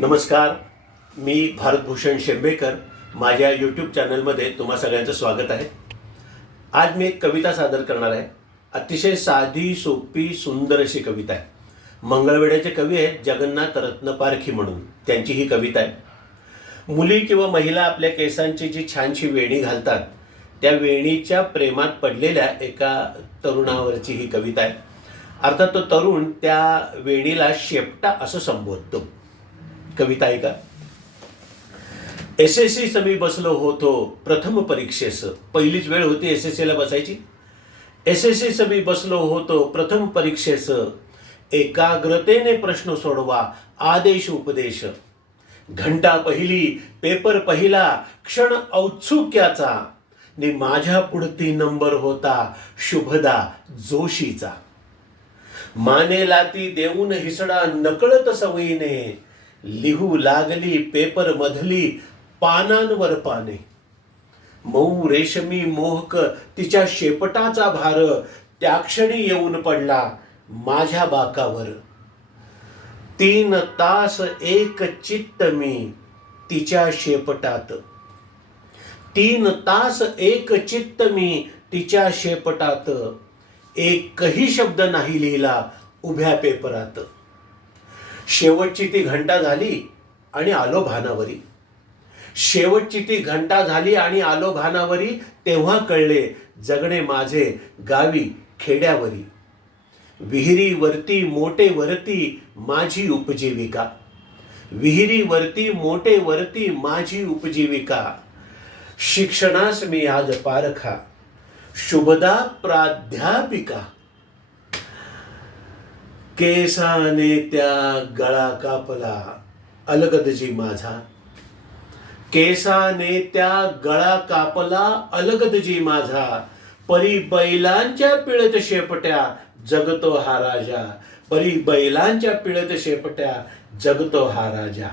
नमस्कार मी भारतभूषण शेंबेकर माझ्या यूट्यूब चॅनलमध्ये तुम्हा सगळ्यांचं स्वागत आहे. आज मी एक कविता सादर करणार आहे. अतिशय साधी सोपी सुंदर अशी कविता आहे. मंगळवेड्याचे कवी आहेत जगन्नाथ रत्न पारखी म्हणून. त्यांची ही कविता आहे. मुली किंवा महिला आपल्या केसांची जी छानशी वेणी घालतात त्या वेणीच्या प्रेमात पडलेल्या एका तरुणावरची ही कविता आहे. अर्थात तो तरुण त्या वेणीला शेपटा असं संबोधतो. कविता ऐका. एस एस सी समी बसलो होतो प्रथम परीक्षेस. पहिलीच वेळ होती एस एस सीला बसायची. एस एस सी समी बसलो होतो प्रथम परीक्षेस. एकाग्रतेने प्रश्न सोडवा आदेश उपदेश. घंटा पहिली पेपर पहिला क्षण औत्सुक्याचा. नि माझ्या पुढती नंबर होता शुभदा जोशीचा. मानेला ती देऊन हिसडा नकळत सवयीने. लिहू लागली पेपर मधली पानांवर पाने. मऊ रेशमी मोहक तिच्या शेपटाचा भार त्या क्षणी येऊन पडला माझ्या बाकावर. तीन तास एक चित्त मी तिच्या शेपटात. तीन तास एक चित्त मी तिच्या शेपटात. एकही शब्द नाही लिहिला उभ्या पेपरात. शेवटची ती घंटा झाली आणि आलो भानावरी. शेवटची ती घंटा झाली आणि आलो भानावरी तेव्हा कळले जगणे माझे गावी खेड्यावरी. विहिरीवरती मोठे वरती माझी उपजीविका. विहिरीवरती मोठे वरती माझी उपजीविका. शिक्षणास मी आज पारखा. शुभदा प्राध्यापिका. केसाने त्या गळा कापला अलगदजी माझा. केसाने त्या गळा कापला अलगदजी माझा. परी बैलांच्या पिळत शेपट्या जगतो हा राजा. परी बैलांच्या पिळत शेपट्या जगतो हा राजा.